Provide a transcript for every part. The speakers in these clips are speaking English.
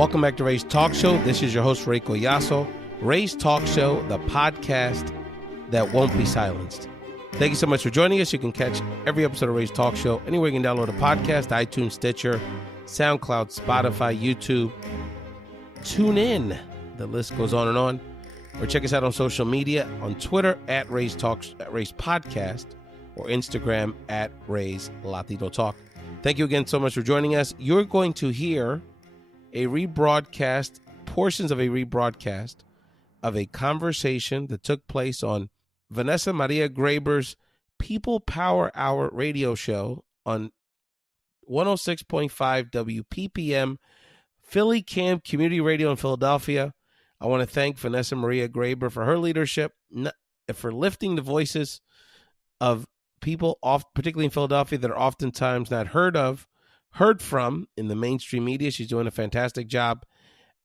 Welcome back to Ray's Talk Show. This is your host, Ray Collazo. Ray's Talk Show, the podcast that won't be silenced. Thank you so much for joining us. You can catch every episode of Ray's Talk Show anywhere you can download a podcast: iTunes, Stitcher, SoundCloud, Spotify, YouTube. Tune in. The list goes on and on. Or check us out on social media on Twitter at Ray's Podcast, or Instagram at Ray's Latino Talk. Thank you again so much for joining us. You're going to hear a rebroadcast, portions of a rebroadcast of a conversation that took place on Vanessa Maria Graber's People Power Hour radio show on 106.5 WPPM, PhillyCAM Community Radio in Philadelphia. I want to thank Vanessa Maria Graber for her leadership, for lifting the voices of people, particularly in Philadelphia, that are oftentimes not heard from in the mainstream media. She's doing a fantastic job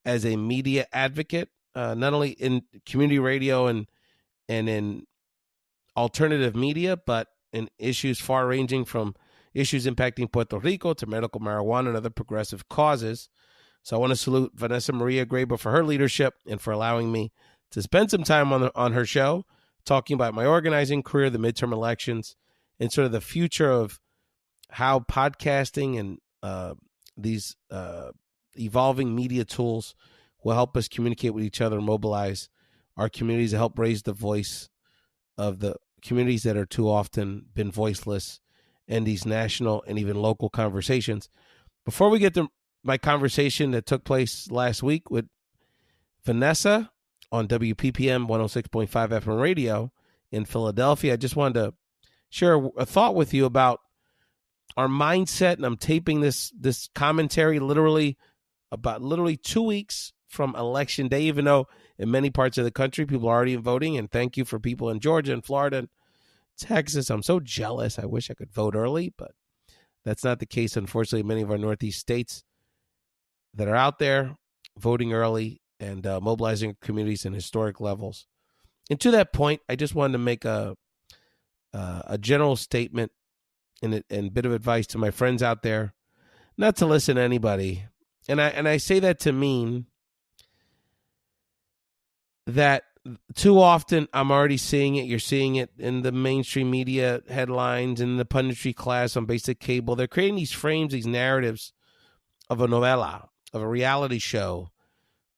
as a media advocate, not only in community radio and in alternative media, but in issues far-ranging from issues impacting Puerto Rico to medical marijuana and other progressive causes. So I want to salute Vanessa Maria Graber for her leadership and for allowing me to spend some time on her show talking about my organizing career, the midterm elections, and sort of the future of how podcasting and these evolving media tools will help us communicate with each other and mobilize our communities to help raise the voice of the communities that are too often been voiceless in these national and even local conversations. Before we get to my conversation that took place last week with Vanessa on WPPM 106.5 FM radio in Philadelphia, I just wanted to share a thought with you about our mindset. And I'm taping this commentary literally 2 weeks from Election Day, even though in many parts of the country people are already voting. And thank you for people in Georgia and Florida and Texas. I'm so jealous. I wish I could vote early, but that's not the case. Unfortunately, many of our Northeast states that are out there voting early and mobilizing communities in historic levels. And to that point, I just wanted to make a general statement and a bit of advice to my friends out there, not to listen to anybody. And I say that to mean that too often I'm already seeing it. You're seeing it in the mainstream media headlines, in the punditry class on basic cable. They're creating these frames, these narratives of a novella, of a reality show.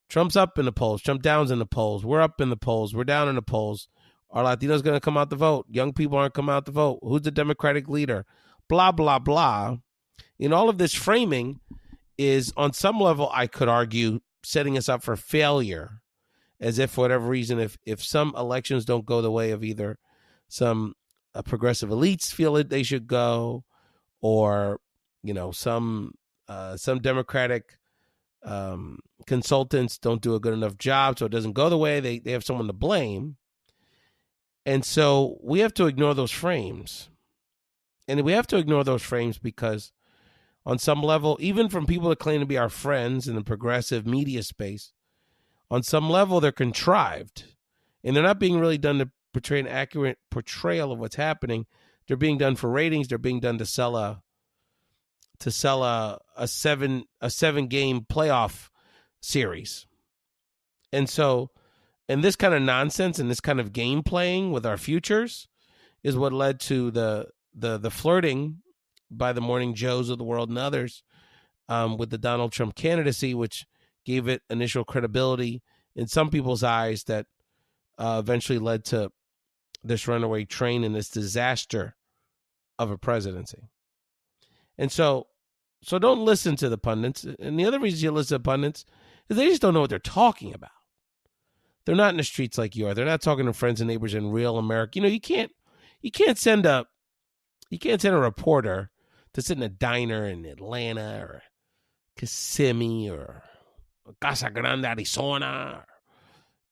Trump's up in the polls. Trump down's in the polls. We're up in the polls. We're down in the polls. Are Latinos going to come out to vote? Young people aren't coming out to vote. Who's the Democratic leader? Blah, blah, blah. In all of this framing is, on some level, I could argue, setting us up for failure. As if, for whatever reason, if some elections don't go the way of either some progressive elites feel that they should go, or some Democratic consultants don't do a good enough job, so it doesn't go the way, they have someone to blame. And so we have to ignore those frames. And we have to ignore those frames because on some level, even from people that claim to be our friends in the progressive media space, on some level, they're contrived. And they're not being really done to portray an accurate portrayal of what's happening. They're being done for ratings. They're being done to sell a 7-game playoff series. And so, and this kind of nonsense and this kind of game playing with our futures is what led to the flirting by the Morning Joes of the world and others with the Donald Trump candidacy, which gave it initial credibility in some people's eyes that eventually led to this runaway train and this disaster of a presidency. And so don't listen to the pundits. And the other reason you listen to pundits is they just don't know what they're talking about. They're not in the streets like you are. They're not talking to friends and neighbors in real America. You can't send a reporter to sit in a diner in Atlanta or Kissimmee or Casa Grande, Arizona, or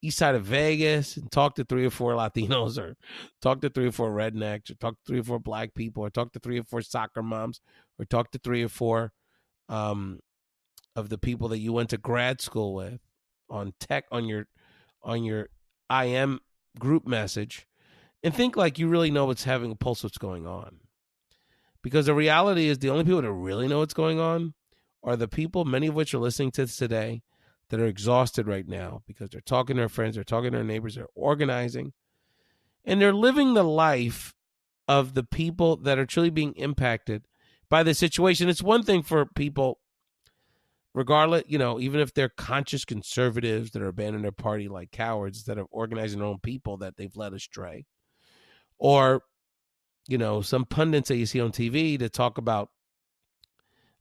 east side of Vegas and talk to 3 or 4 Latinos, or talk to 3 or 4 rednecks, or talk to 3 or 4 black people, or talk to 3 or 4 soccer moms, or talk to 3 or 4 of the people that you went to grad school with on your IM group message, and think like you really know what's having a pulse of what's going on. Because the reality is the only people that really know what's going on are the people, many of which are listening to this today, that are exhausted right now because they're talking to their friends, they're talking to their neighbors, they're organizing, and they're living the life of the people that are truly being impacted by the situation. It's one thing for people, regardless, even if they're conscious conservatives that are abandoning their party like cowards, that are organizing their own people that they've led astray, or some pundits that you see on TV to talk about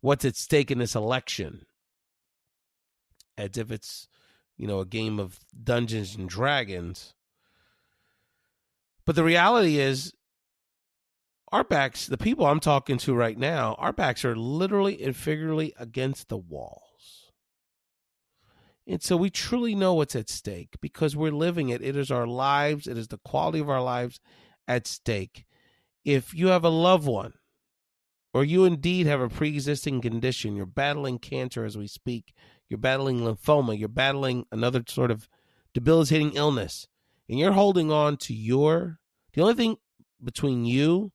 what's at stake in this election, as if it's, a game of Dungeons and Dragons. But the reality is, our backs, the people I'm talking to right now, our backs are literally and figuratively against the walls. And so we truly know what's at stake because we're living it. It is our lives. It is the quality of our lives at stake. If you have a loved one, or you indeed have a pre-existing condition, you're battling cancer as we speak, you're battling lymphoma, you're battling another sort of debilitating illness, and you're holding on to the only thing between you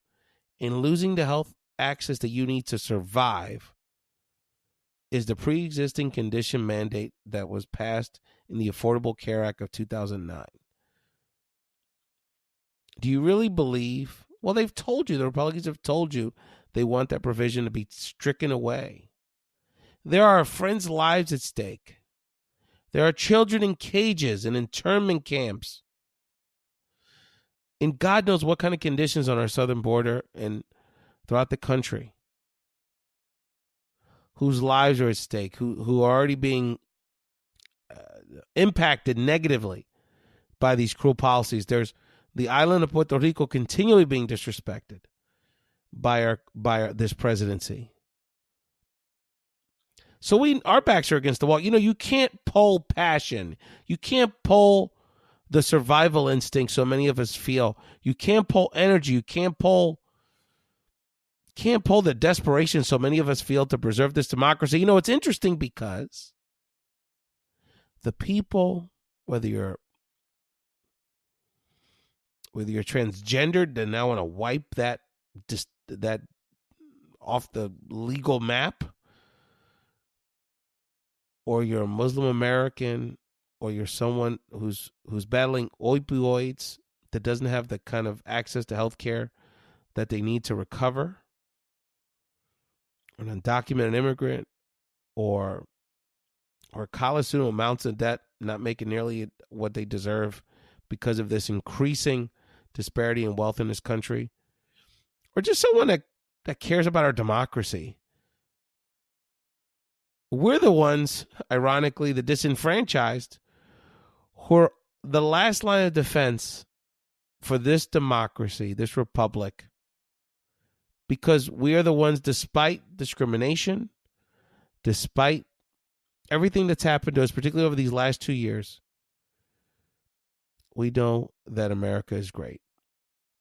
and losing the health access that you need to survive is the pre-existing condition mandate that was passed in the Affordable Care Act of 2009. Do you really believe? Well, they've told you, the Republicans have told you they want that provision to be stricken away. There are friends' lives at stake. There are children in cages and internment camps. And God knows what kind of conditions on our southern border and throughout the country, whose lives are at stake, who are already being impacted negatively by these cruel policies. There's the island of Puerto Rico continually being disrespected by this presidency. So our backs are against the wall. You can't pull passion. You can't pull the survival instinct so many of us feel. You can't pull energy. You can't pull the desperation so many of us feel to preserve this democracy. It's interesting because the people, whether you're transgendered and now want to wipe that off the legal map, or you're a Muslim American, or you're someone who's battling opioids that doesn't have the kind of access to health care that they need to recover, an undocumented immigrant, or a college student with amounts of debt, not making nearly what they deserve because of this increasing disparity in wealth in this country, or just someone that cares about our democracy. We're the ones, ironically, the disenfranchised, who are the last line of defense for this democracy, this republic, because we are the ones, despite discrimination, despite everything that's happened to us, particularly over these last 2 years, we know that America is great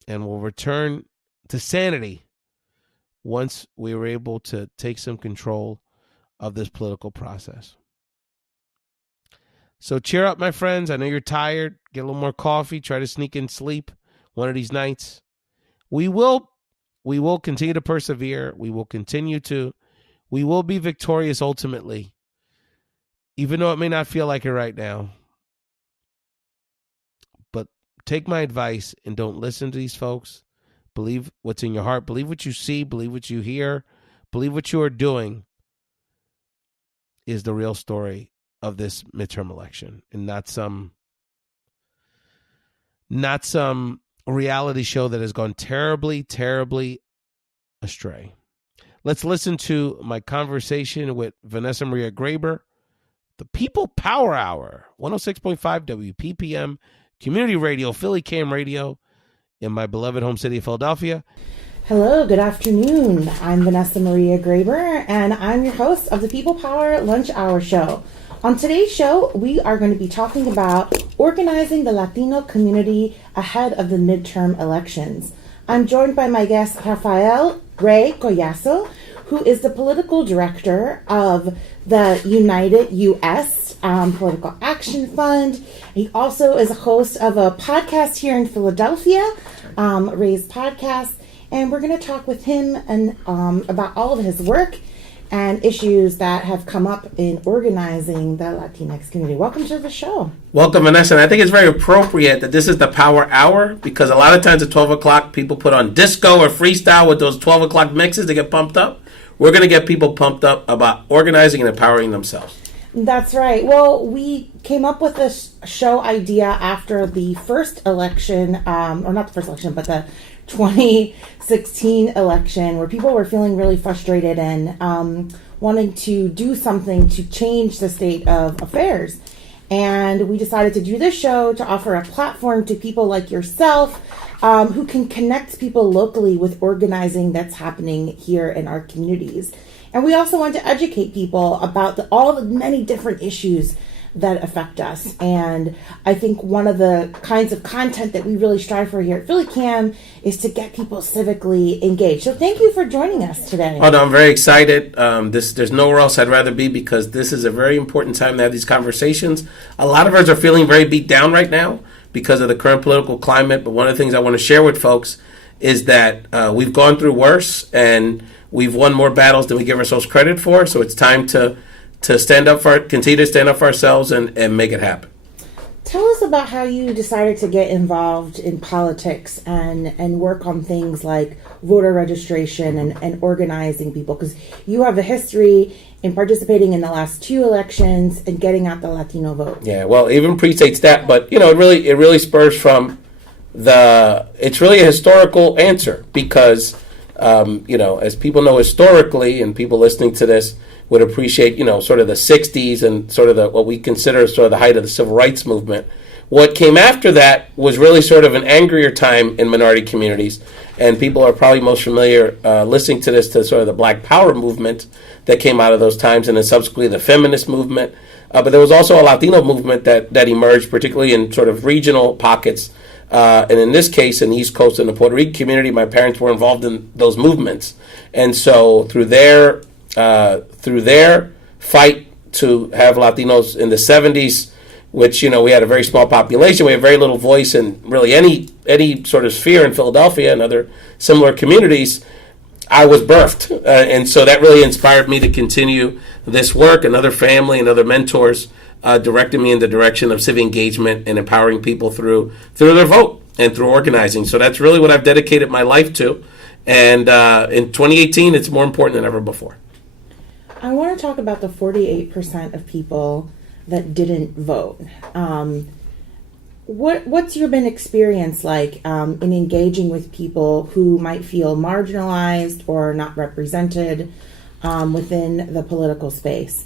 and will return to sanity once we were able to take some control of this political process. So cheer up, my friends. I know you're tired. Get a little more coffee. Try to sneak in sleep one of these nights. We will continue to persevere. We will be victorious ultimately, even though it may not feel like it right now. But take my advice and don't listen to these folks. Believe what's in your heart. Believe what you see. Believe what you hear. Believe what you are doing is the real story of this midterm election, and not some reality show that has gone terribly, terribly astray. Let's listen to my conversation with Vanessa Maria Graber, the People Power Hour, 106.5 WPPM, Community Radio, PhillyCAM Radio, in my beloved home city of Philadelphia. Hello, good afternoon. I'm Vanessa Maria Graber, and I'm your host of the People Power Lunch Hour Show. On today's show, we are going to be talking about organizing the Latino community ahead of the midterm elections. I'm joined by my guest, Ray Collazo, who is the political director of the United U.S. Political Action Fund. He also is a host of a podcast here in Philadelphia, Ray's Podcast. And we're going to talk with him and about all of his work and issues that have come up in organizing the Latinx community. Welcome to the show. Welcome, Vanessa. And I think it's very appropriate that this is the Power Hour, because a lot of times at 12 o'clock, people put on disco or freestyle with those 12 o'clock mixes to get pumped up. We're going to get people pumped up about organizing and empowering themselves. That's right. Well, we came up with this show idea after the first election, or not the first election, but the 2016 election, where people were feeling really frustrated and wanting to do something to change the state of affairs. And we decided to do this show to offer a platform to people like yourself who can connect people locally with organizing that's happening here in our communities. And we also want to educate people about all the many different issues that affect us. And I think one of the kinds of content that we really strive for here at PhillyCAM is to get people civically engaged. So thank you for joining us today. Oh, no, I'm very excited. There's nowhere else I'd rather be, because this is a very important time to have these conversations. A lot of us are feeling very beat down right now because of the current political climate. But one of the things I want to share with folks is that we've gone through worse, and we've won more battles than we give ourselves credit for. So it's time to continue to stand up for ourselves and make it happen. Tell us about how you decided to get involved in politics and work on things like voter registration and organizing people, because you have a history in participating in the last 2 elections and getting out the Latino vote. Yeah, well, even predates that, but it really spurs from it's really a historical answer, because as people know historically, and people listening to this would appreciate, sort of the 60s and sort of what we consider sort of the height of the civil rights movement. What came after that was really sort of an angrier time in minority communities, and people are probably most familiar listening to this to sort of the Black Power movement that came out of those times, and then subsequently the feminist movement. But there was also a Latino movement that emerged, particularly in sort of regional pockets. And in this case, in the East Coast and the Puerto Rican community, my parents were involved in those movements. And so through their fight to have Latinos in the 70s, which, we had a very small population, we had very little voice in really any sort of sphere in Philadelphia and other similar communities, I was birthed. And so that really inspired me to continue this work. Another family and other mentors directed me in the direction of civic engagement and empowering people through their vote and through organizing. So that's really what I've dedicated my life to. And in 2018, it's more important than ever before. I want to talk about the 48% of people that didn't vote. What's your been experience like in engaging with people who might feel marginalized or not represented within the political space?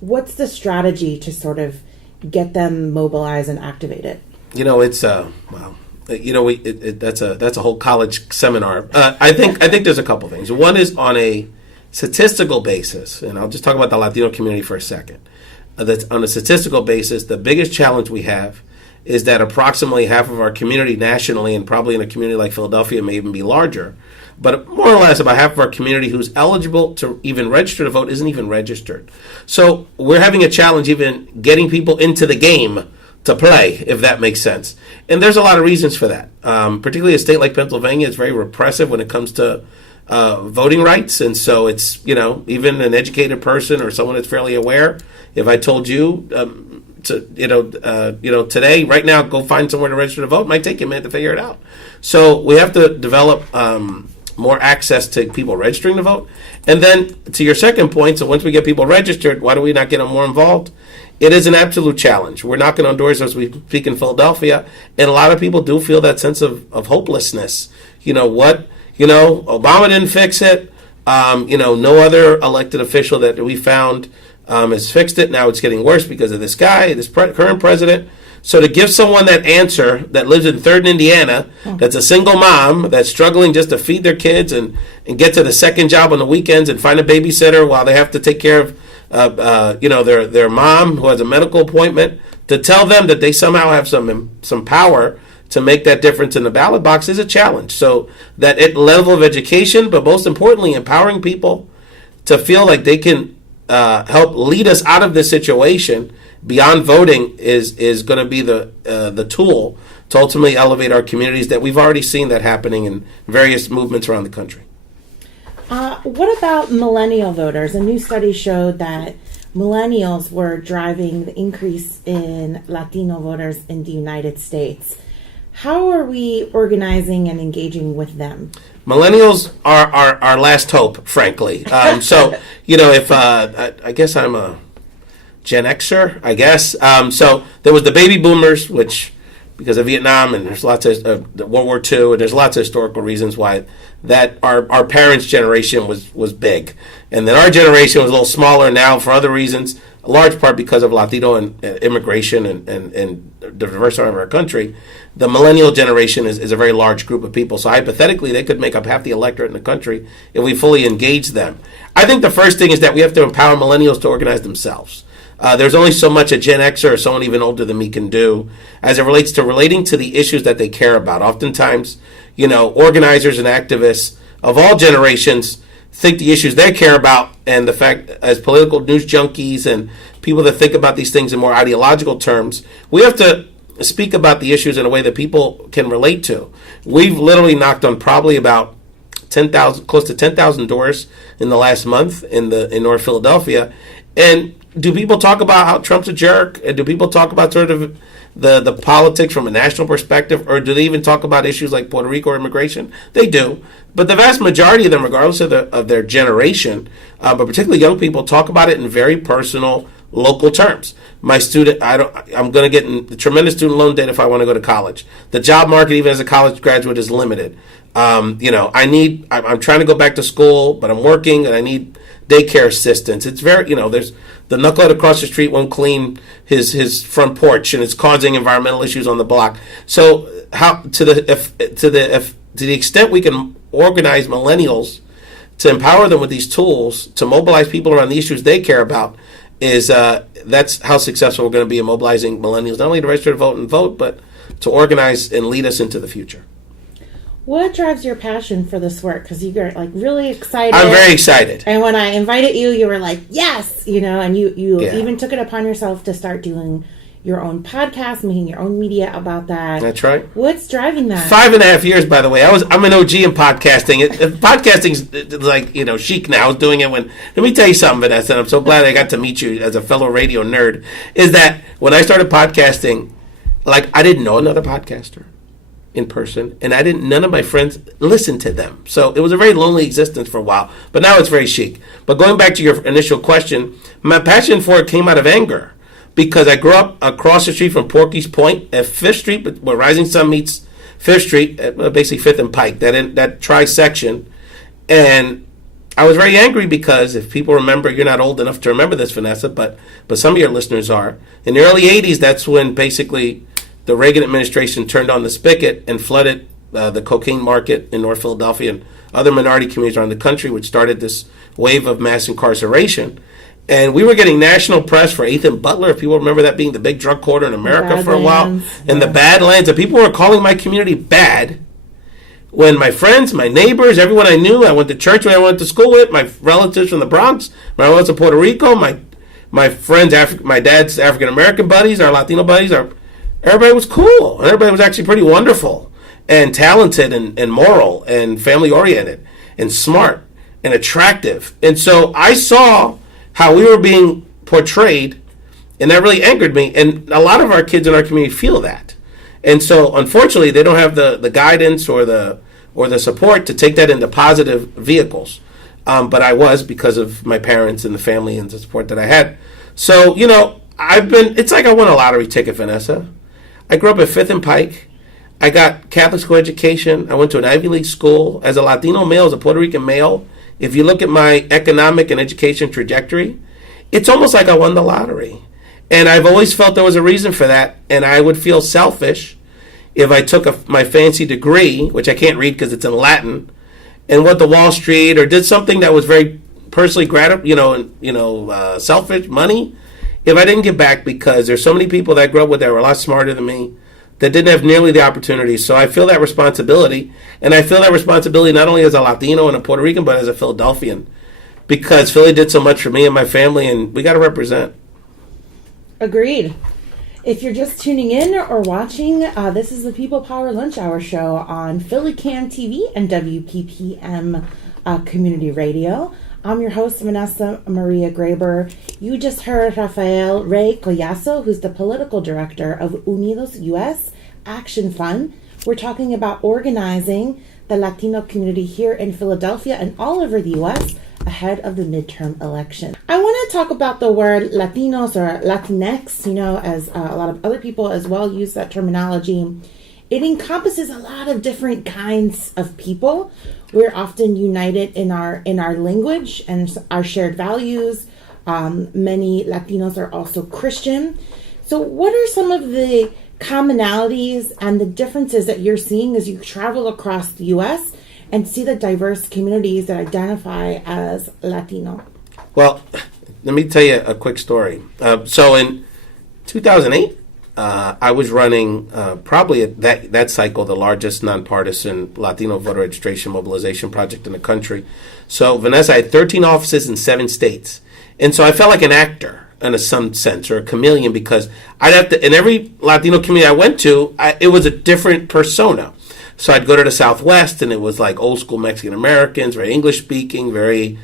What's the strategy to sort of get them mobilized and activated? It's that's a whole college seminar. I think there's a couple things. One is on a statistical basis, and I'll just talk about the Latino community for a second. That's on a statistical basis, the biggest challenge we have is that approximately half of our community nationally, and probably in a community like Philadelphia may even be larger, but more or less about half of our community who's eligible to even register to vote isn't even registered. So we're having a challenge even getting people into the game to play, if that makes sense. And there's a lot of reasons for that. Particularly a state like Pennsylvania is very repressive when it comes to voting rights. And so it's, even an educated person or someone that's fairly aware, if I told you today, right now, go find somewhere to register to vote, it might take you a minute to figure it out. So we have to develop more access to people registering to vote. And then to your second point, so once we get people registered, why do we not get them more involved? It is an absolute challenge. We're knocking on doors as we speak in Philadelphia, and a lot of people do feel that sense of hopelessness. Obama didn't fix it. No other elected official that we found has fixed it. Now it's getting worse because of this guy, this current president. So to give someone that answer that lives in 3rd Indiana, that's a single mom that's struggling just to feed their kids and get to the second job on the weekends and find a babysitter while they have to take care of their mom who has a medical appointment, to tell them that they somehow have some power to make that difference in the ballot box is a challenge. So that level of education, but most importantly, empowering people to feel like they can help lead us out of this situation beyond voting is going to be the tool to ultimately elevate our communities that we've already seen that happening in various movements around the country. What about millennial voters? A new study showed that millennials were driving the increase in Latino voters in the United States. How are we organizing and engaging with them? Millennials are our last hope, frankly. So, if I guess I'm a Gen Xer, I guess. So there was the baby boomers, which because of Vietnam and there's lots of World War II, and there's lots of historical reasons why that our parents' generation was big. And then our generation was a little smaller now for other reasons, a large part because of Latino and immigration and the diversity of our country. The millennial generation is a very large group of people. So hypothetically, they could make up half the electorate in the country if we fully engage them. I think the first thing is that we have to empower millennials to organize themselves. There's only so much a Gen Xer or someone even older than me can do as it relates to relating to the issues that they care about. Oftentimes, organizers and activists of all generations think the issues they care about, and the fact as political news junkies and people that think about these things in more ideological terms, we have to speak about the issues in a way that people can relate to. We've literally knocked on probably about 10,000, close to 10,000 doors in the last month in North Philadelphia. And do people talk about how Trump's a jerk? And do people talk about sort of the politics from a national perspective? Or do they even talk about issues like Puerto Rico or immigration? They do. But the vast majority of them, regardless of their generation, but particularly young people, talk about it in very personal, local terms. My student, I'm going to get in tremendous student loan debt if I want to go to college. The job market, even as a college graduate, is limited. I'm trying to go back to school, but I'm working and I need daycare assistance. It's very, there's the knucklehead across the street won't clean his front porch, and it's causing environmental issues on the block. So how to the extent we can organize millennials to empower them with these tools to mobilize people around the issues they care about is that's how successful we're going to be in mobilizing millennials, not only to register to vote, but to organize and lead us into the future. What drives your passion for this work? Because you get really excited. I'm very excited. And when I invited you, you were like, yes, and you even took it upon yourself to start doing your own podcast, making your own media about that. That's right. What's driving that? 5.5 years, by the way. I'm an OG in podcasting. Podcasting's like, chic now. I was doing it when, let me tell you something, Vanessa, and I'm so glad I got to meet you as a fellow radio nerd, is that when I started podcasting, I didn't know another podcaster in person, and none of my friends listened to them. So it was a very lonely existence for a while, but now it's very chic. But going back to your initial question, my passion for it came out of anger, because I grew up across the street from Porky's Point at 5th Street, where Rising Sun meets 5th Street, basically 5th and Pike, that tri-section. And I was very angry because, if people remember, you're not old enough to remember this, Vanessa, but some of your listeners are. In the early 80s, that's when basically the Reagan administration turned on the spigot and flooded the cocaine market in North Philadelphia and other minority communities around the country, which started this wave of mass incarceration. And we were getting national press for 8th and Butler, if people remember that being the big drug quarter in America for a while, and the Badlands. And people were calling my community bad when my friends, my neighbors, everyone I knew, I went to church when I went to school with, my relatives from the Bronx, my relatives in Puerto Rico, my friends, my dad's African-American buddies, our Latino buddies, everybody was cool, and everybody was actually pretty wonderful and talented and moral and family-oriented and smart and attractive. And so I saw how we were being portrayed, and that really angered me. And a lot of our kids in our community feel that. And so, unfortunately, they don't have the guidance or the support to take that into positive vehicles. But I was, because of my parents and the family and the support that I had. So, it's like I won a lottery ticket, Vanessa. I grew up at 5th and Pike. I got Catholic school education. I went to an Ivy League school. As a Latino male, as a Puerto Rican male, if you look at my economic and education trajectory, it's almost like I won the lottery. And I've always felt there was a reason for that, and I would feel selfish if I took my fancy degree, which I can't read because it's in Latin, and went to Wall Street or did something that was very personally selfish, money, if I didn't give back, because there's so many people that I grew up with that were a lot smarter than me that didn't have nearly the opportunities. So I feel that responsibility, and I feel that responsibility not only as a Latino and a Puerto Rican, but as a Philadelphian, because Philly did so much for me and my family, and we got to represent. Agreed. If you're just tuning in or watching, this is the People Power Lunch Hour show on PhillyCAM TV and WPPM Community Radio. I'm your host, Vanessa Maria Graber. You just heard Rafael Ray Collazo, who's the political director of Unidos US Action Fund. We're talking about organizing the Latino community here in Philadelphia and all over the U.S. ahead of the midterm election. I want to talk about the word Latinos or Latinx, as a lot of other people as well use that terminology. It encompasses a lot of different kinds of people. We're often united in our language and our shared values. Many Latinos are also Christian. So what are some of the commonalities and the differences that you're seeing as you travel across the U.S. and see the diverse communities that identify as Latino? Well, let me tell you a quick story. So in 2008, I was running probably at that cycle the largest nonpartisan Latino voter registration mobilization project in the country. So Vanessa, I had 13 offices in 7 states. And so I felt like an actor in some sense, or a chameleon, because I'd have to, in every Latino community I went to, it was a different persona. So I'd go to the Southwest, and it was like old school Mexican Americans, very English speaking, very,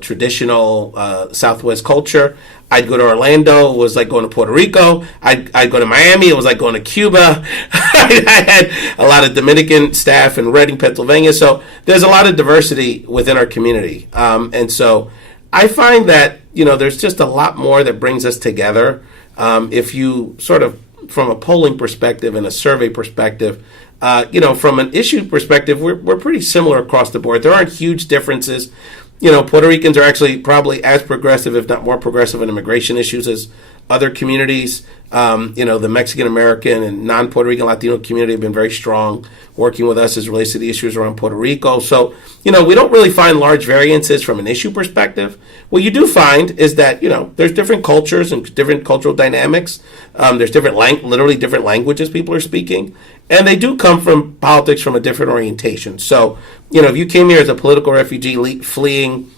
traditional Southwest culture. I'd go to Orlando, it was like going to Puerto Rico. I'd go to Miami, it was like going to Cuba. I had a lot of Dominican staff in Reading, Pennsylvania. So there's a lot of diversity within our community. And so I find that, there's just a lot more that brings us together. If you sort of, from a polling perspective and a survey perspective, from an issue perspective, we're pretty similar across the board. There aren't huge differences. Puerto Ricans are actually probably as progressive, if not more progressive, in immigration issues as other communities. The Mexican American and non-Puerto Rican Latino community have been very strong working with us as it relates to the issues around Puerto Rico. So, we don't really find large variances from an issue perspective. What you do find is that, there's different cultures and different cultural dynamics. There's literally different languages people are speaking. And they do come from politics from a different orientation. So, if you came here as a political refugee fleeing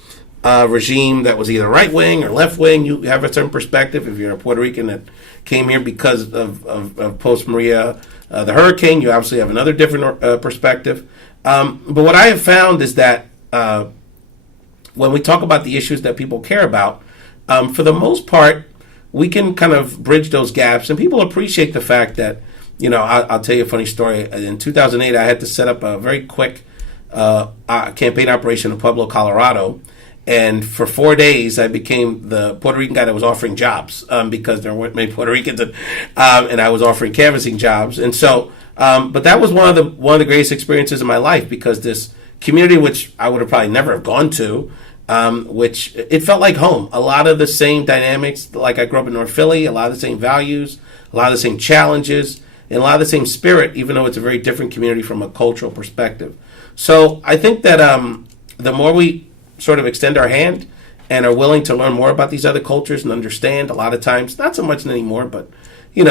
regime that was either right wing or left wing, you have a certain perspective. If you're a Puerto Rican that came here because of post Maria, the hurricane, you obviously have another different perspective. But what I have found is that when we talk about the issues that people care about, for the most part, we can kind of bridge those gaps, and people appreciate the fact that, I'll tell you a funny story. In 2008, I had to set up a very quick campaign operation in Pueblo, Colorado. And for 4 days, I became the Puerto Rican guy that was offering jobs because there weren't many Puerto Ricans, and I was offering canvassing jobs. And so, but that was one of the greatest experiences of my life, because this community, which I would have probably never have gone to, which it felt like home. A lot of the same dynamics, like I grew up in North Philly, a lot of the same values, a lot of the same challenges, and a lot of the same spirit, even though it's a very different community from a cultural perspective. So I think that the more we sort of extend our hand and are willing to learn more about these other cultures and understand, a lot of times, not so much anymore, but, in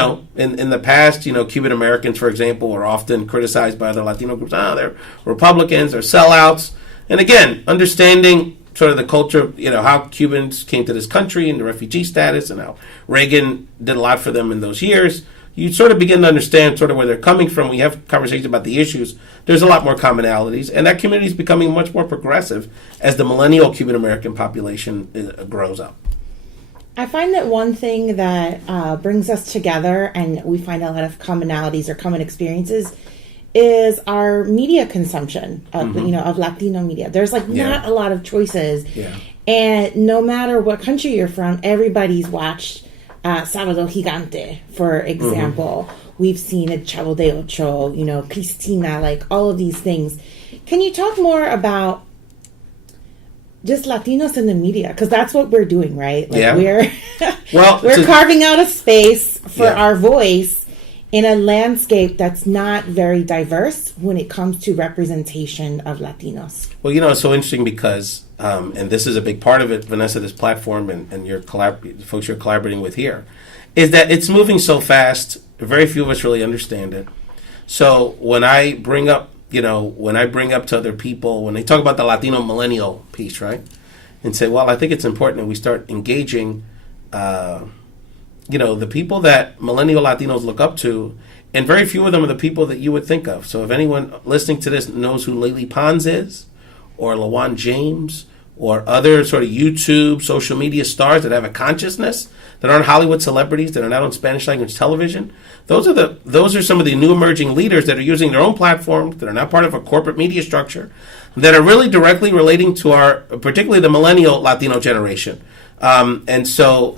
the past, Cuban Americans, for example, were often criticized by other Latino groups. They're Republicans, they're sellouts. And again, understanding sort of the culture, how Cubans came to this country and the refugee status and how Reagan did a lot for them in those years, you sort of begin to understand sort of where they're coming from. We have conversations about the issues. There's a lot more commonalities, and that community is becoming much more progressive as the millennial Cuban American population grows up. I find that one thing that brings us together, and we find a lot of commonalities or common experiences, is our media consumption of of Latino media. There's not a lot of choices, and no matter what country you're from, everybody's watched Sábado Gigante, for example. We've seen a Chavo de Ocho, Cristina, all of these things. Can you talk more about just Latinos in the media? Because that's what we're doing, right? We're carving out a space for our voice in a landscape that's not very diverse when it comes to representation of Latinos. Well, it's so interesting because, and this is a big part of it, Vanessa, this platform and your folks you're collaborating with here, is that it's moving so fast, very few of us really understand it. So when I bring up to other people, when they talk about the Latino millennial piece, right, and say, well, I think it's important that we start engaging the people that millennial Latinos look up to, and very few of them are the people that you would think of. So if anyone listening to this knows who Lily Pons is, or LaJuan James or other sort of YouTube, social media stars that have a consciousness, that aren't Hollywood celebrities, that are not on Spanish language television. Those are some of the new emerging leaders that are using their own platforms, that are not part of a corporate media structure, that are really directly relating to particularly the millennial Latino generation. And so,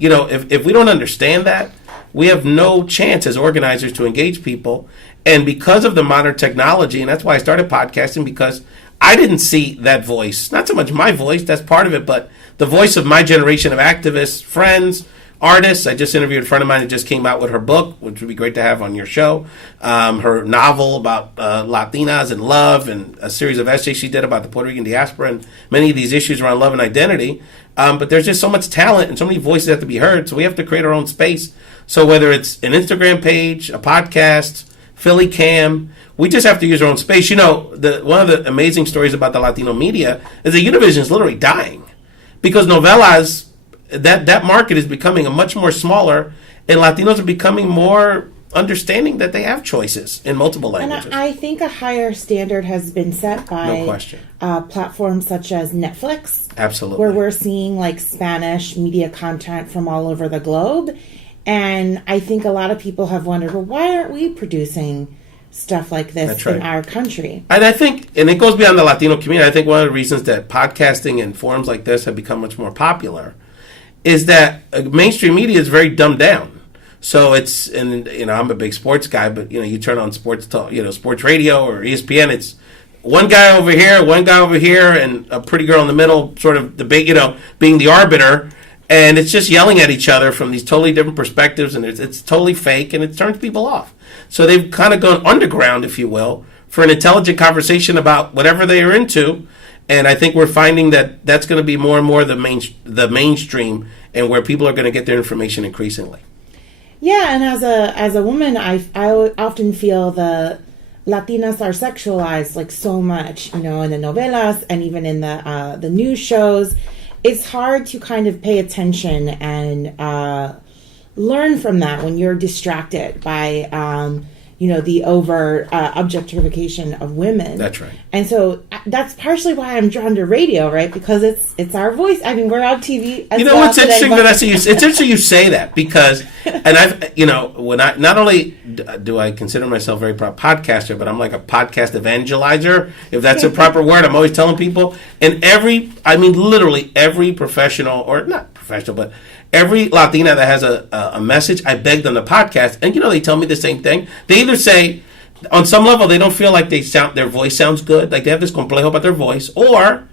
if we don't understand that, we have no chance as organizers to engage people. And because of the modern technology, and that's why I started podcasting, because I didn't see that voice, not so much my voice, that's part of it, but the voice of my generation of activists, friends, artists. I just interviewed a friend of mine who just came out with her book, which would be great to have on your show. Her novel about Latinas and love, and a series of essays she did about the Puerto Rican diaspora and many of these issues around love and identity. But there's just so much talent and so many voices have to be heard, so we have to create our own space. So whether it's an Instagram page, a podcast, PhillyCAM, we just have to use our own space. One of the amazing stories about the Latino media is that Univision is literally dying because novelas, that market is becoming a much more smaller, and Latinos are becoming more understanding that they have choices in multiple languages. And I think a higher standard has been set by no question. Platforms such as Netflix. Absolutely. Where we're seeing like Spanish media content from all over the globe. And I think a lot of people have wondered, well, why aren't we producing stuff like this in our country? And I think, and it goes beyond the Latino community, I think one of the reasons that podcasting and forums like this have become much more popular is that mainstream media is very dumbed down. So it's, and I'm a big sports guy, but you turn on sports talk, sports radio or ESPN, it's one guy over here, and a pretty girl in the middle, sort of debate, being the arbiter, and it's just yelling at each other from these totally different perspectives, and it's totally fake, and it turns people off. So they've kind of gone underground, if you will, for an intelligent conversation about whatever they are into. And I think we're finding that that's going to be more and more the mainstream, and where people are going to get their information increasingly. Yeah, and as a woman, I often feel the Latinas are sexualized like so much, in the novelas and even in the news shows. It's hard to kind of pay attention and learn from that when you're distracted by the overt objectification of women. That's right. And so that's partially why I'm drawn to radio, right? Because it's our voice. I mean, we're on TV. What's interesting, Vanessa? It's interesting you say that because, and I've, when I not only do I consider myself a very proud podcaster, but I'm like a podcast evangelizer, if that's a proper word. I'm always telling people, and literally every professional, or not professional, but every Latina that has a message, I beg them to podcast. And, they tell me the same thing. They either say, on some level, they don't feel like their voice sounds good, like they have this complejo about their voice, or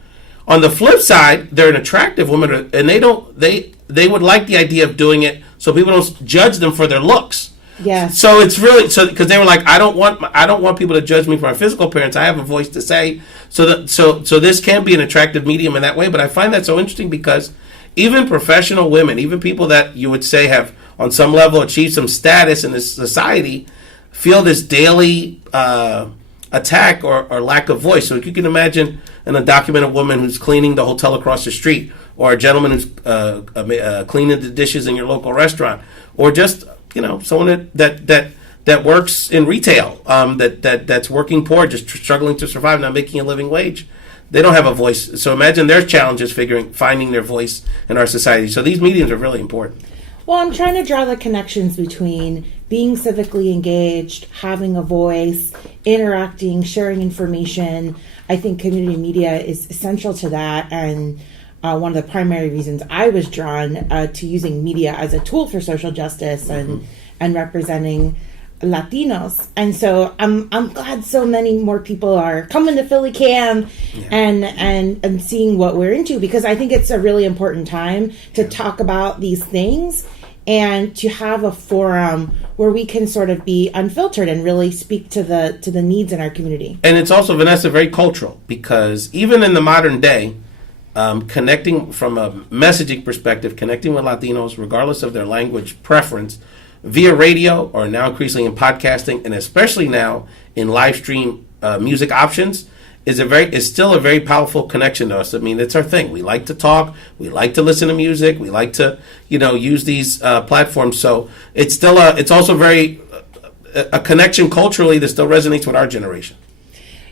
on the flip side, they're an attractive woman, and they would like the idea of doing it so people don't judge them for their looks. Yes. So it's really because they were like, I don't want people to judge me for my physical appearance. I have a voice to say. So this can be an attractive medium in that way. But I find that so interesting because even professional women, even people that you would say have on some level achieved some status in this society, feel this daily attack or lack of voice. So you can imagine an undocumented woman who's cleaning the hotel across the street, or a gentleman who's cleaning the dishes in your local restaurant, or just someone that works in retail, that's working poor, just struggling to survive, not making a living wage. They don't have a voice. So imagine their challenges finding their voice in our society. So these mediums are really important. Well, I'm trying to draw the connections between being civically engaged, having a voice, interacting, sharing information. I think community media is essential to that, and one of the primary reasons I was drawn to using media as a tool for social justice and representing Latinos. And so I'm glad so many more people are coming to PhillyCAM and seeing what we're into, because I think it's a really important time to talk about these things and to have a forum where we can sort of be unfiltered and really speak to the needs in our community. And it's also, Vanessa, very cultural, because even in the modern day, connecting from a messaging perspective, connecting with Latinos, regardless of their language preference, via radio, or now increasingly in podcasting, and especially now in live stream music options, is still a very powerful connection to us. I mean, it's our thing. We like to talk. We like to listen to music. We like to, use these platforms. So it's also very a connection culturally that still resonates with our generation.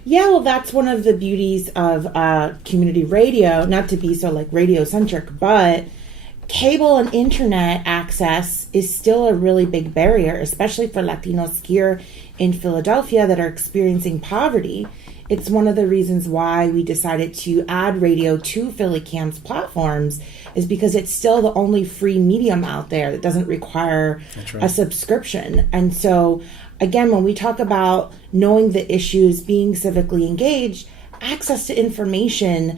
Yeah, well, that's one of the beauties of community radio, not to be so like radio-centric, but cable and internet access is still a really big barrier, especially for Latinos here in Philadelphia that are experiencing poverty. It's one of the reasons why we decided to add radio to PhillyCAM's platforms, is because it's still the only free medium out there that doesn't require a subscription. And so, again, when we talk about knowing the issues, being civically engaged, access to information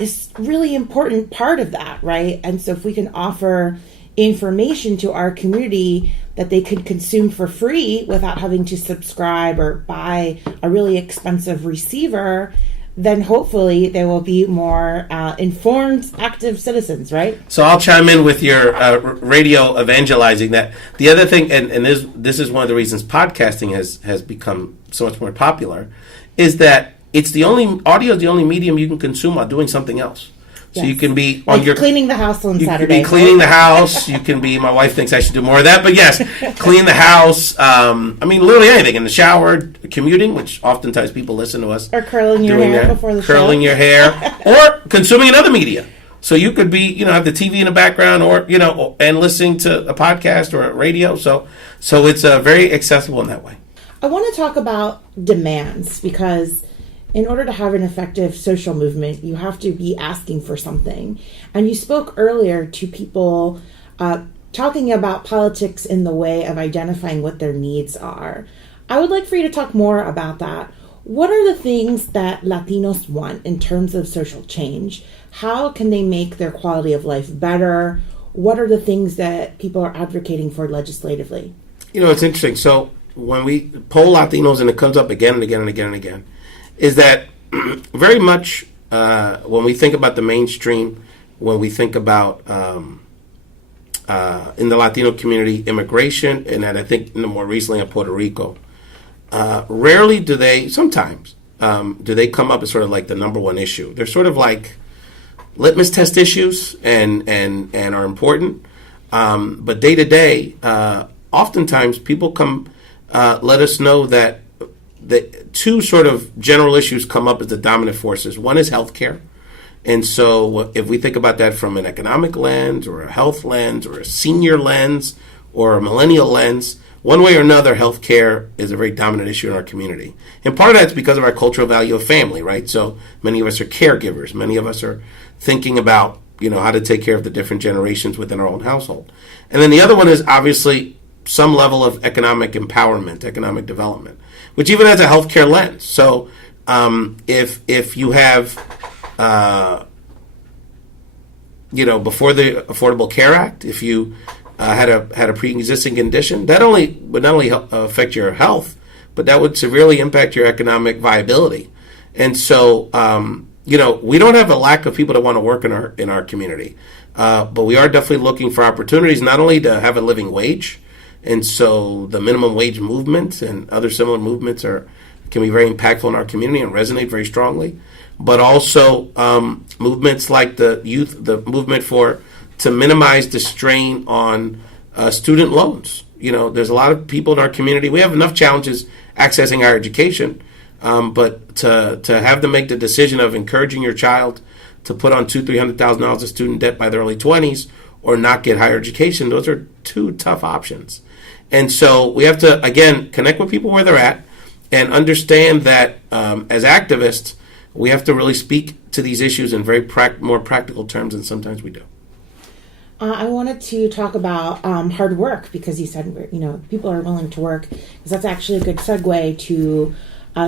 is really important part of that, right? And so if we can offer information to our community that they could consume for free without having to subscribe or buy a really expensive receiver, then hopefully they will be more informed, active citizens, right? So I'll chime in with your radio evangelizing that. The other thing, and this is one of the reasons podcasting has become so much more popular, is that audio is the only medium you can consume while doing something else. So you can be on your cleaning the house on Saturday. You can be cleaning the house. You can be. My wife thinks I should do more of that, but yes, clean the house. Literally anything in the shower, commuting, which oftentimes people listen to us, or curling your hair before the show, curling your hair, or consuming another media. So you could be, have the TV in the background, or and listening to a podcast or a radio. So it's very accessible in that way. I want to talk about demands, because in order to have an effective social movement, you have to be asking for something. And you spoke earlier to people talking about politics in the way of identifying what their needs are. I would like for you to talk more about that. What are the things that Latinos want in terms of social change? How can they make their quality of life better? What are the things that people are advocating for legislatively? It's interesting. So when we poll Latinos, and it comes up again and again and again and again, is that very much when we think about the mainstream, when we think about in the Latino community, immigration, and then I think more recently in Puerto Rico, rarely do they, sometimes, do they come up as sort of like the number one issue. They're sort of like litmus test issues and are important. But day to day, oftentimes people come let us know that the two sort of general issues come up as the dominant forces. One is healthcare. And so if we think about that from an economic lens or a health lens or a senior lens or a millennial lens, one way or another, healthcare is a very dominant issue in our community. And part of that's because of our cultural value of family, right? So many of us are caregivers. Many of us are thinking about, how to take care of the different generations within our own household. And then the other one is obviously some level of economic empowerment, economic development, which even has a healthcare lens. So if you have, before the Affordable Care Act, if you had a pre-existing condition, that would not only affect your health, but that would severely impact your economic viability. And so, we don't have a lack of people that want to work in our community, but we are definitely looking for opportunities not only to have a living wage. And so the minimum wage movement and other similar movements can be very impactful in our community and resonate very strongly. But also movements like the movement to minimize the strain on student loans. There's a lot of people in our community. We have enough challenges accessing higher education, but to have them make the decision of encouraging your child to put on $200,000-$300,000 of student debt by their early 20s or not get higher education, those are two tough options. And so we have to, again, connect with people where they're at and understand that as activists, we have to really speak to these issues in very more practical terms than sometimes we do. I wanted to talk about hard work, because you said, people are willing to work, because that's actually a good segue to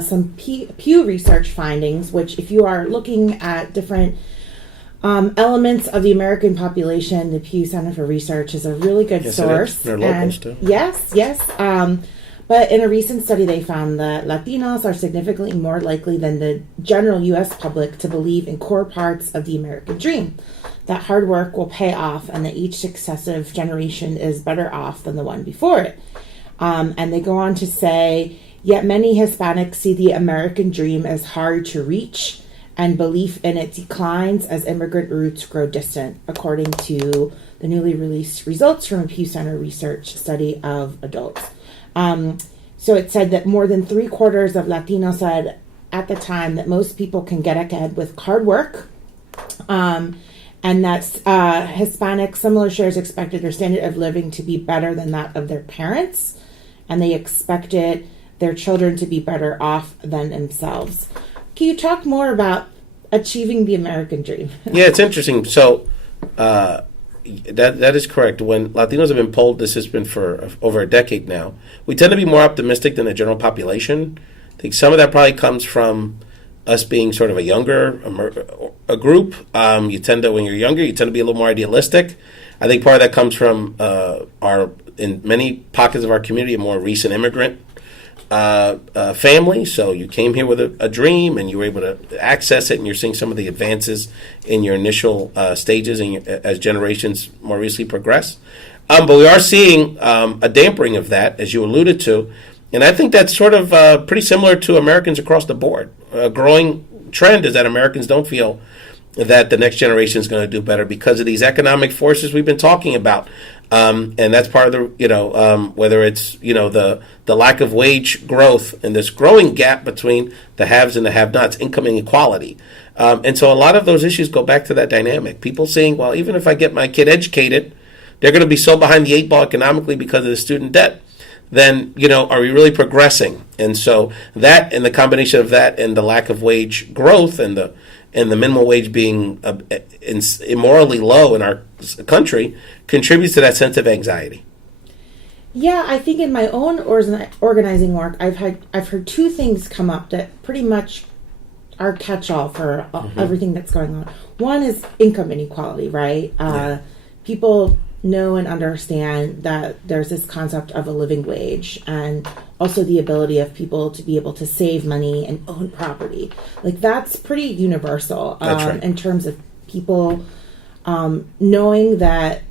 some Pew Research findings, which if you are looking at different elements of the American population, the Pew Center for Research is a really good source. They're locals too. Yes. But in a recent study, they found that Latinos are significantly more likely than the general U.S. public to believe in core parts of the American dream, that hard work will pay off and that each successive generation is better off than the one before it. And they go on to say, yet many Hispanics see the American dream as hard to reach, and belief in it declines as immigrant roots grow distant, according to the newly released results from a Pew Center research study of adults. So it said that more than 3/4 of Latinos said at the time that most people can get ahead with hard work, and that's Hispanic similar shares expected their standard of living to be better than that of their parents, and they expected their children to be better off than themselves. Can you talk more about achieving the American dream? Yeah, it's interesting. So that is correct. When Latinos have been polled, this has been for over a decade now, we tend to be more optimistic than the general population. I think some of that probably comes from us being sort of a younger a group. You tend to, when you're younger, you tend to be a little more idealistic. I think part of that comes from in many pockets of our community, a more recent immigrant family. So you came here with a dream, and you were able to access it, and you're seeing some of the advances in your initial stages as generations more recently progress. But we are seeing a dampering of that, as you alluded to. And I think that's sort of pretty similar to Americans across the board. A growing trend is that Americans don't feel that the next generation is going to do better because of these economic forces we've been talking about. And that's part of the, whether it's, the lack of wage growth and this growing gap between the haves and the have-nots, income inequality. And so a lot of those issues go back to that dynamic. People saying, well, even if I get my kid educated, they're going to be so behind the eight ball economically because of the student debt. Then, are we really progressing? And so that, and the combination of that and the lack of wage growth and the minimum wage being immorally low in our country contributes to that sense of anxiety. Yeah, I think in my own organizing work, I've heard two things come up that pretty much are catch-all for everything that's going on. One is income inequality, right? People know and understand that there's this concept of a living wage, and also the ability of people to be able to save money and own property. Like, that's pretty universal. That's right. In terms of people knowing that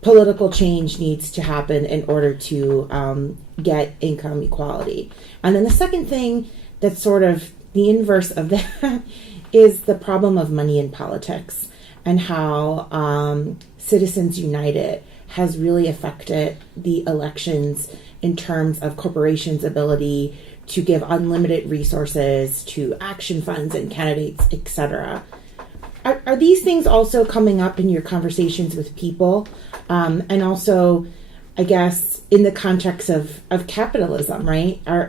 political change needs to happen in order to get income equality. And then the second thing that's sort of the inverse of that is the problem of money in politics, and how Citizens United has really affected the elections in terms of corporations' ability to give unlimited resources to action funds and candidates, etc. Are these things also coming up in your conversations with people? And also, I guess, in the context of capitalism, right? Are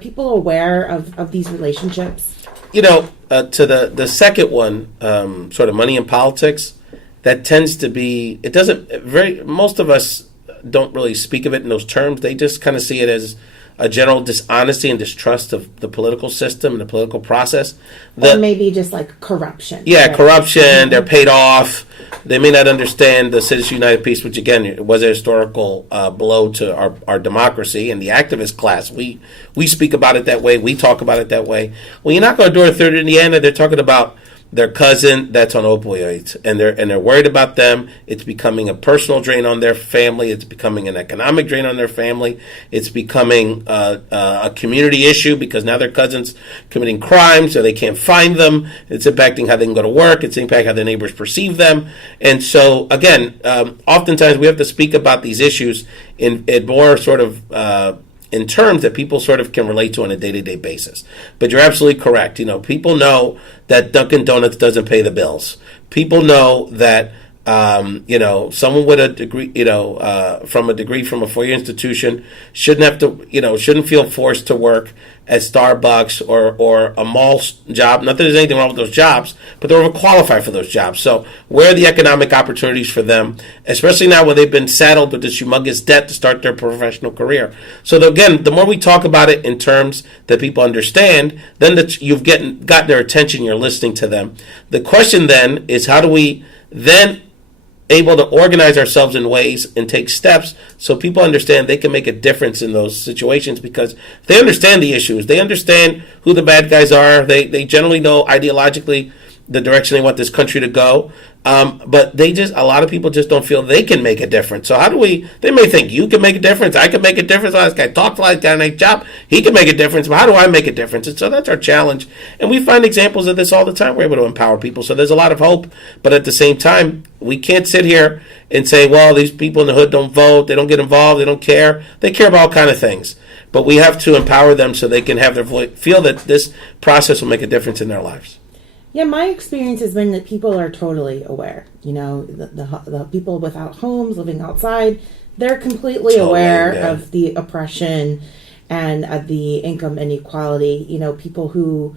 people aware of these relationships? To the second one, sort of money in politics, that tends to be, most of us don't really speak of it in those terms. They just kind of see it as a general dishonesty and distrust of the political system and the political process. Or maybe just like corruption. Yeah, right? Corruption, mm-hmm. They're paid off. They may not understand the Citizens United piece, which again was a historical blow to our democracy and the activist class. We speak about it that way. We talk about it that way. When you knock on a door 3rd Indiana, they're talking about their cousin that's on opioids, and they're worried about them. It's becoming a personal drain on their family. It's becoming an economic drain on their family. It's becoming a community issue because now their cousin's committing crimes, so they can't find them. It's impacting how they can go to work. It's impacting how their neighbors perceive them. And so, again, oftentimes we have to speak about these issues in more sort of in terms that people sort of can relate to on a day-to-day basis. But you're absolutely correct. People know that Dunkin' Donuts doesn't pay the bills. People know that, someone with a degree, from a four-year institution shouldn't have to, shouldn't feel forced to work at Starbucks or a mall job. Not that there's anything wrong with those jobs, but they're overqualified for those jobs. So where are the economic opportunities for them, especially now when they've been saddled with this humongous debt to start their professional career? So again, the more we talk about it in terms that people understand, then you've gotten their attention, you're listening to them. The question then is, how do we then able to organize ourselves in ways and take steps so people understand they can make a difference in those situations, because they understand the issues. They understand who the bad guys are. They generally know ideologically the direction they want this country to go. But a lot of people just don't feel they can make a difference. So they may think you can make a difference, I can make a difference. Oh, this guy talks like that, got a nice job, he can make a difference, but how do I make a difference? And so that's our challenge. And we find examples of this all the time. We're able to empower people. So there's a lot of hope. But at the same time, we can't sit here and say, well, these people in the hood don't vote, they don't get involved, they don't care. They care about all kinds of things. but we have to empower them so they can have their voice, feel that this process will make a difference in their lives. Yeah, my experience has been that people are totally aware. You know, the people without homes, living outside, they're completely aware of the oppression and the income inequality. You know, people who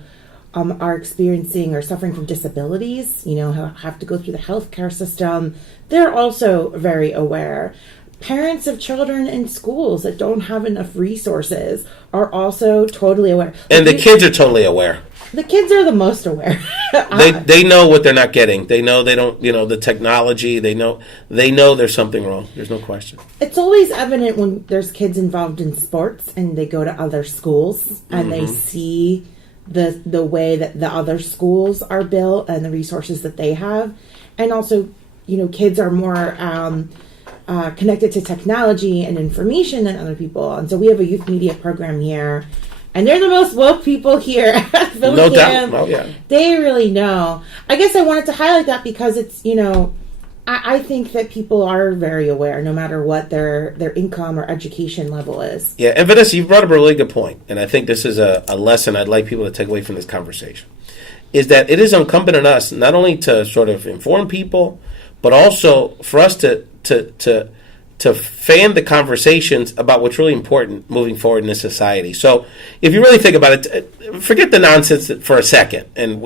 are experiencing or suffering from disabilities, you know, have to go through the healthcare system, they're also very aware. Parents of children in schools that don't have enough resources are also totally aware. And the kids are totally aware. The kids are the most aware. They know what they're not getting. They know they don't, you know, the technology, they know there's something wrong. There's no question. It's always evident when there's kids involved in sports and they go to other schools and they see the way that the other schools are built and the resources that they have. And also, you know, kids are more connected to technology and information than other people. And so we have a youth media program here. And they're the most woke people here at PhillyCAM. No doubt. Oh, yeah. They really know. I guess I wanted to highlight that because it's, you know, I think that people are very aware no matter what their income or education level is. Yeah, and Vanessa, you brought up a really good point. And I think this is a lesson I'd like people to take away from this conversation. Is that it is incumbent on us not only to sort of inform people, but also for us to fan the conversations about what's really important moving forward in this society. So if you really think about it, forget the nonsense for a second. And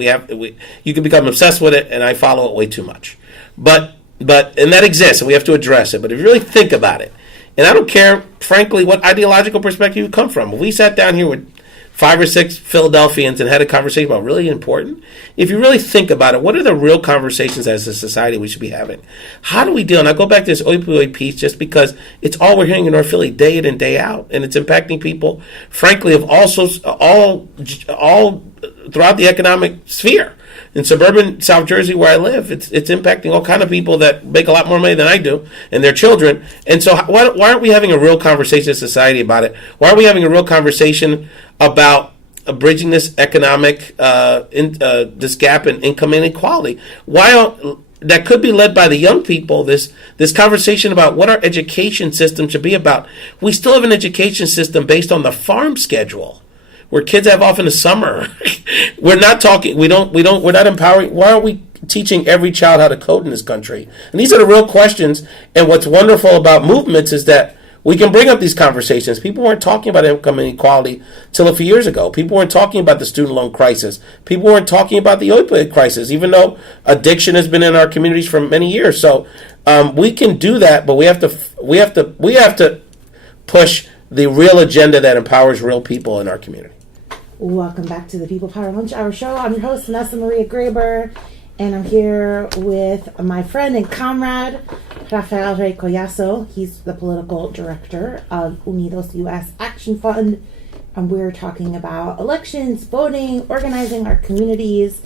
you can become obsessed with it, and I follow it way too much. But and that exists, and we have to address it. But if you really think about it, and I don't care, frankly, what ideological perspective you come from. If we sat down here with 5 or 6 Philadelphians and had a conversation about really important, if you really think about it, what are the real conversations as a society we should be having? How do we deal? And I go back to this opioid piece just because it's all we're hearing in North Philly day in and day out, and it's impacting people, frankly, of all throughout the economic sphere. In suburban South Jersey, where I live, it's impacting all kind of people that make a lot more money than I do, and their children. And so why aren't we having a real conversation in society about it? Why aren't we having a real conversation about bridging this economic, this gap in income inequality? That could be led by the young people, this conversation about what our education system should be about. We still have an education system based on the farm schedule, where kids have off in the summer. We're not empowering. Why aren't we teaching every child how to code in this country? And these are the real questions. And what's wonderful about movements is that we can bring up these conversations. People weren't talking about income inequality till a few years ago. People weren't talking about the student loan crisis. People weren't talking about the opioid crisis, even though addiction has been in our communities for many years. So we can do that, but we have to push the real agenda that empowers real people in our community. Welcome back to the People Power Lunch Hour Show. I'm your host, Vanessa Maria Graber, and I'm here with my friend and comrade, Ray Collazo. He's the political director of Unidos U.S. Action Fund, and we're talking about elections, voting, organizing our communities,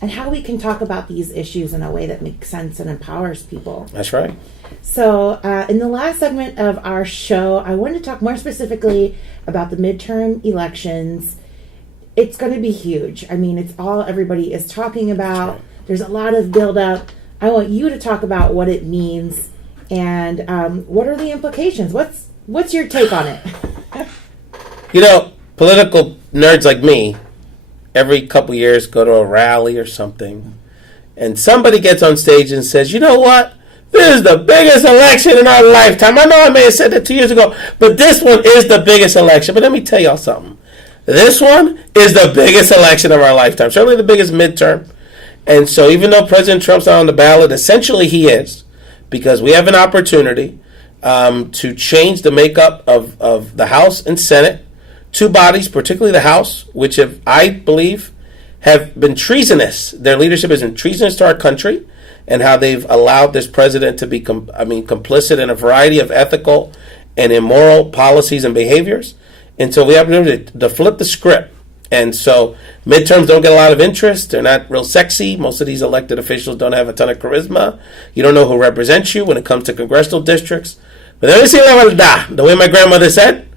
and how we can talk about these issues in a way that makes sense and empowers people. That's right. So in the last segment of our show, I wanted to talk more specifically about the midterm elections. It's going to be huge. I mean, it's all everybody is talking about. There's a lot of buildup. I want you to talk about what it means and what are the implications. What's your take on it? You know, political nerds like me, every couple years go to a rally or something, and somebody gets on stage and says, you know what? This is the biggest election in our lifetime. I know I may have said that 2 years ago, but this one is the biggest election. But let me tell y'all something. This one is the biggest election of our lifetime, certainly the biggest midterm. And so even though President Trump's not on the ballot, essentially he is, because we have an opportunity to change the makeup of the House and Senate, 2 bodies, particularly the House, which I believe have been treasonous. Their leadership has been treasonous to our country, and how they've allowed this president to be complicit in a variety of ethical and immoral policies and behaviors. And so we have to flip the script. And so midterms don't get a lot of interest. They're not real sexy. Most of these elected officials don't have a ton of charisma. You don't know who represents you when it comes to congressional districts. But the way my grandmother said,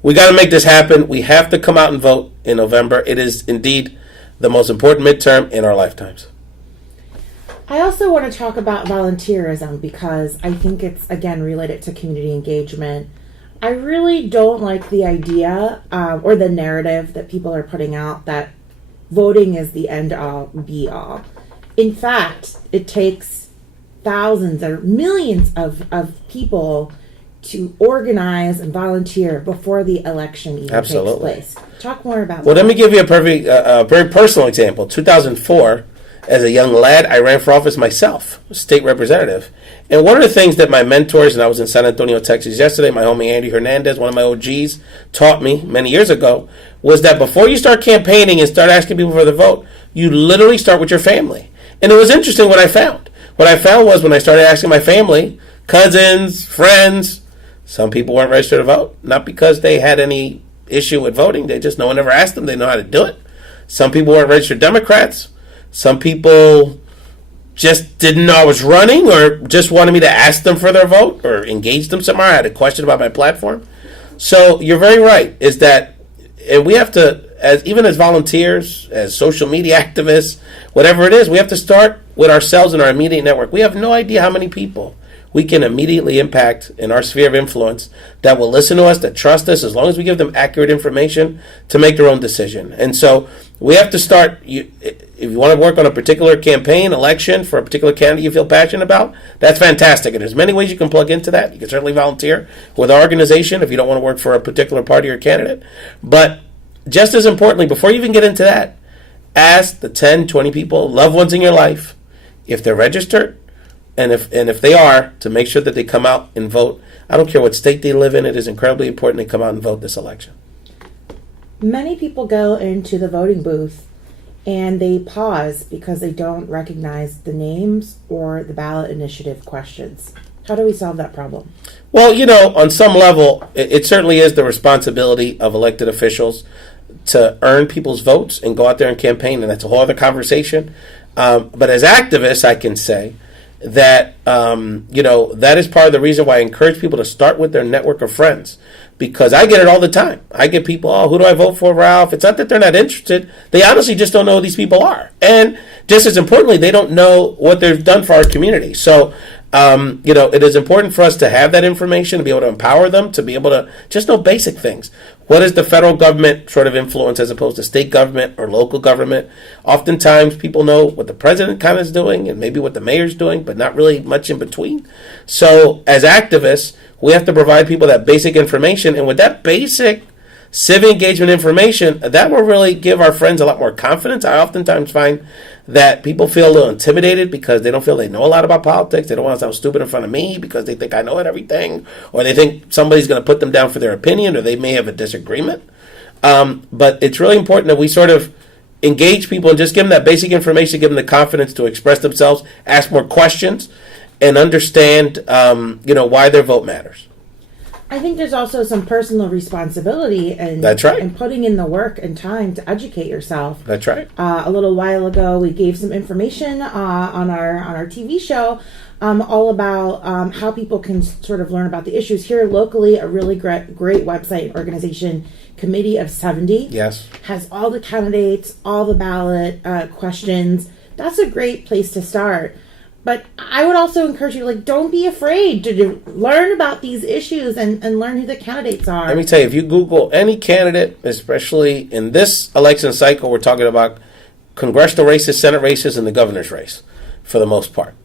we got to make this happen. We have to come out and vote in November. It is indeed the most important midterm in our lifetimes. I also want to talk about volunteerism because I think it's, again, related to community engagement. I really don't like the idea or the narrative that people are putting out that voting is the end-all, be-all. In fact, it takes thousands or millions of people to organize and volunteer before the election even takes place. Talk more about that. Well, let me give you a very personal example. 2004, as a young lad, I ran for office myself, state representative. And one of the things that my mentors, and I was in San Antonio, Texas yesterday, my homie Andy Hernandez, one of my OGs, taught me many years ago, was that before you start campaigning and start asking people for the vote, you literally start with your family. And it was interesting what I found. What I found was when I started asking my family, cousins, friends, some people weren't registered to vote, not because they had any issue with voting. They just, no one ever asked them. They know how to do it. Some people weren't registered Democrats. Some people just didn't know I was running or just wanted me to ask them for their vote or engage them somehow. I had a question about my platform. So you're very right, is that, and we have to, even as volunteers, as social media activists, whatever it is, we have to start with ourselves and our immediate network. We have no idea how many people we can immediately impact in our sphere of influence that will listen to us, that trust us, as long as we give them accurate information to make their own decision. And so we have to start, if you want to work on a particular campaign, election, for a particular candidate you feel passionate about, that's fantastic. And there's many ways you can plug into that. You can certainly volunteer with our organization if you don't want to work for a particular party or candidate. But just as importantly, before you even get into that, ask the 10, 20 people, loved ones in your life, if they're registered, and if they are, to make sure that they come out and vote. I don't care what state they live in. It is incredibly important they come out and vote this election. Many people go into the voting booth and they pause because they don't recognize the names or the ballot initiative questions. How do we solve that problem? Well, on some level, it certainly is the responsibility of elected officials to earn people's votes and go out there and campaign, and that's a whole other conversation. But as activists, I can say that, that is part of the reason why I encourage people to start with their network of friends, because I get it all the time. I get people, who do I vote for, Ralph? It's not that they're not interested. They honestly just don't know who these people are. And just as importantly, they don't know what they've done for our community. So, it is important for us to have that information, to be able to empower them, to be able to just know basic things. What is the federal government sort of influence as opposed to state government or local government? Oftentimes people know what the president kind of is doing and maybe what the mayor's doing, but not really much in between. So as activists, we have to provide people that basic information. And with that basic civic engagement information, that will really give our friends a lot more confidence. I oftentimes find that people feel a little intimidated because they don't feel they know a lot about politics. They don't want to sound stupid in front of me because they think I know everything, or they think somebody's going to put them down for their opinion, or they may have a disagreement. But it's really important that we sort of engage people and just give them that basic information, give them the confidence to express themselves, ask more questions, and understand, why their vote matters. I think there's also some personal responsibility and That's right. and putting in the work and time to educate yourself. That's right. A little while ago, we gave some information on our TV show all about how people can sort of learn about the issues here locally. A really great website and organization, Committee of 70, Yes. has all the candidates, all the ballot questions. That's a great place to start. But I would also encourage you, don't be afraid to learn about these issues and learn who the candidates are. Let me tell you, if you Google any candidate, especially in this election cycle, we're talking about congressional races, Senate races, and the governor's race, for the most part.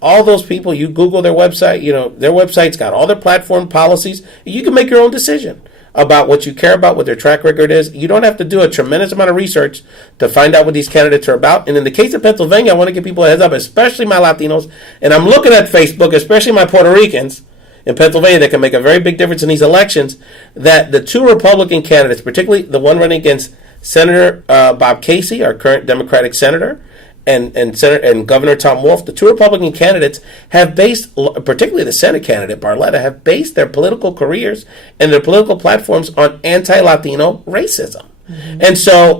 All those people, you Google their website, their website's got all their platform policies. You can make your own decision about what you care about, what their track record is. You don't have to do a tremendous amount of research to find out what these candidates are about. And in the case of Pennsylvania, I want to give people a heads up, especially my Latinos. And I'm looking at Facebook, especially my Puerto Ricans in Pennsylvania that can make a very big difference in these elections, that the two Republican candidates, particularly the one running against Senator Bob Casey, our current Democratic senator, and Governor Tom Wolf, the two Republican candidates have based, particularly the Senate candidate Barletta, have based their political careers and their political platforms on anti-Latino racism. Mm-hmm.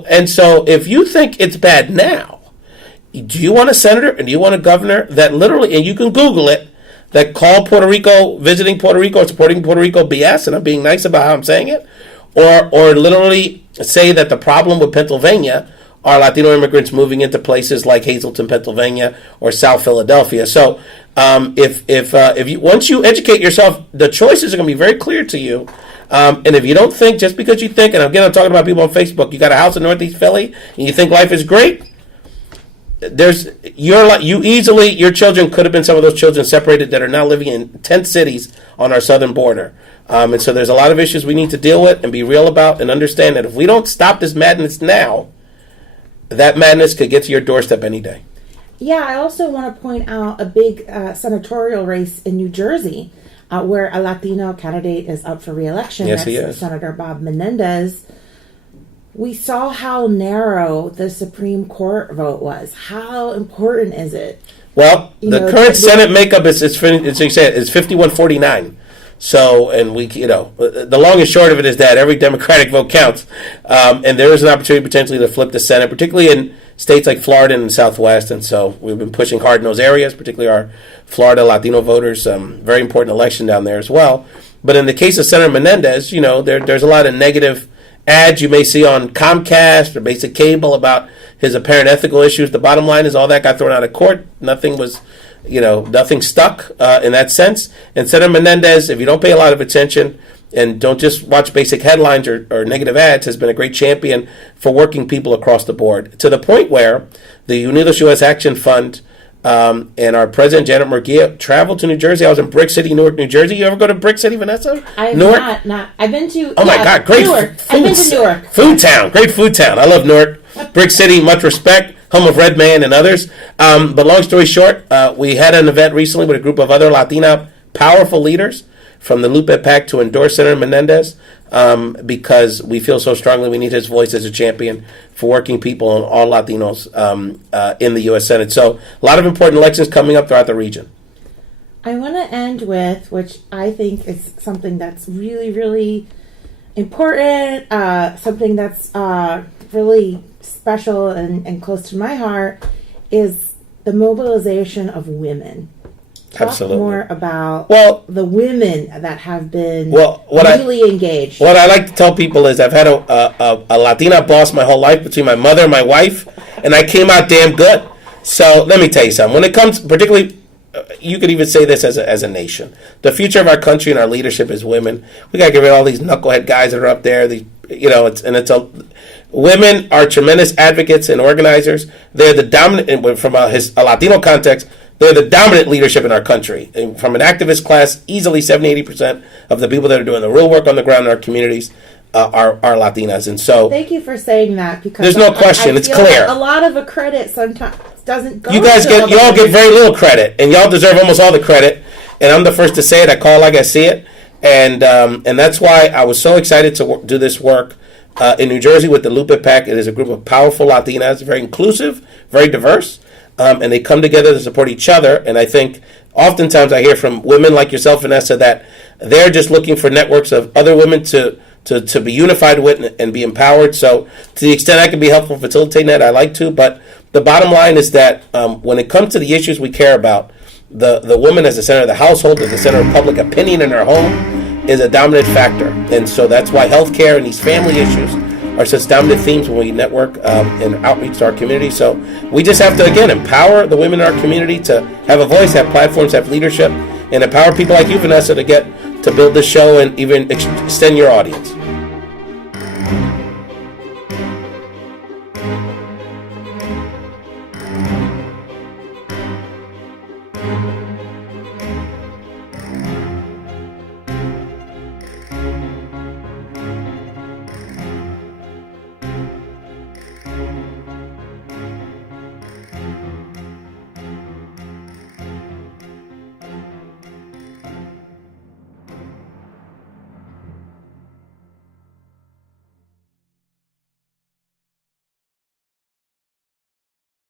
And so, if you think it's bad now, do you want a senator and do you want a governor that literally, and you can Google it, that call Puerto Rico, visiting Puerto Rico, supporting Puerto Rico BS, and I'm being nice about how I'm saying it, or literally say that the problem with Pennsylvania are Latino immigrants moving into places like Hazleton, Pennsylvania, or South Philadelphia. So if you once you educate yourself, the choices are going to be very clear to you. And if you don't think, just because you think, and again, I'm talking about people on Facebook, you got a house in Northeast Philly, and you think life is great, your children could have been some of those children separated that are now living in tent cities on our southern border. And so there's a lot of issues we need to deal with and be real about and understand that if we don't stop this madness now, that madness could get to your doorstep any day. Yeah, I also want to point out a big senatorial race in New Jersey where a Latino candidate is up for re-election. Yes, he is. Senator Bob Menendez. We saw how narrow the Supreme Court vote was. How important is it? Well, the current Senate makeup is 51-49. So, and the long and short of it is that every Democratic vote counts. And there is an opportunity potentially to flip the Senate, particularly in states like Florida and the Southwest. And so we've been pushing hard in those areas, particularly our Florida Latino voters. Very important election down there as well. But in the case of Senator Menendez, there's a lot of negative ads you may see on Comcast or basic cable about his apparent ethical issues. The bottom line is all that got thrown out of court. Nothing stuck in that sense. And Senator Menendez, if you don't pay a lot of attention and don't just watch basic headlines or negative ads, has been a great champion for working people across the board, to the point where the Unidos U.S. Action Fund and our president, Janet Murguia, traveled to New Jersey. I was in Brick City, Newark, New Jersey. You ever go to Brick City, Vanessa? I have Newark? not. I've been to... Oh, my God. Great Newark. I've been to Newark. Food town. Great food town. I love Newark. Brick City, much respect. Home of Red Man and others. But long story short, we had an event recently with a group of other Latina powerful leaders from the Lupe PAC to endorse Senator Menendez because we feel so strongly we need his voice as a champion for working people and all Latinos in the U.S. Senate. So a lot of important elections coming up throughout the region. I want to end with, which I think is something that's really, really important, something that's really special and close to my heart, is the mobilization of women. Talk Absolutely. more about the women that have been really engaged. What I like to tell people is I've had a Latina boss my whole life between my mother and my wife, and I came out damn good. So let me tell you something. When it comes, particularly, you could even say this as a nation. The future of our country and our leadership is women. We got to get rid of all these knucklehead guys that are up there. Women are tremendous advocates and organizers. They're the dominant, from a Latino context, they're the dominant leadership in our country. And from an activist class, easily 70-80% of the people that are doing the real work on the ground in our communities are Latinas. And so, thank you for saying that, because there's no question. It's clear. Like a lot of the credit sometimes doesn't go. You all get very little credit, and y'all deserve almost all the credit. And I'm the first to say it. I call it like I see it, and that's why I was so excited to do this work in New Jersey with the Lupe PAC. It is a group of powerful Latinas, very inclusive, very diverse. And they come together to support each other. And I think oftentimes I hear from women like yourself, Vanessa, that they're just looking for networks of other women to be unified with and be empowered. So to the extent I can be helpful facilitating that, I like to. But the bottom line is that when it comes to the issues we care about, the woman as the center of the household, as the center of public opinion in her home, is a dominant factor. And so that's why healthcare and these family issues are such dominant themes when we network and outreach to our community. So we just have to, again, empower the women in our community to have a voice, have platforms, have leadership, and empower people like you, Vanessa, to build this show and even extend your audience.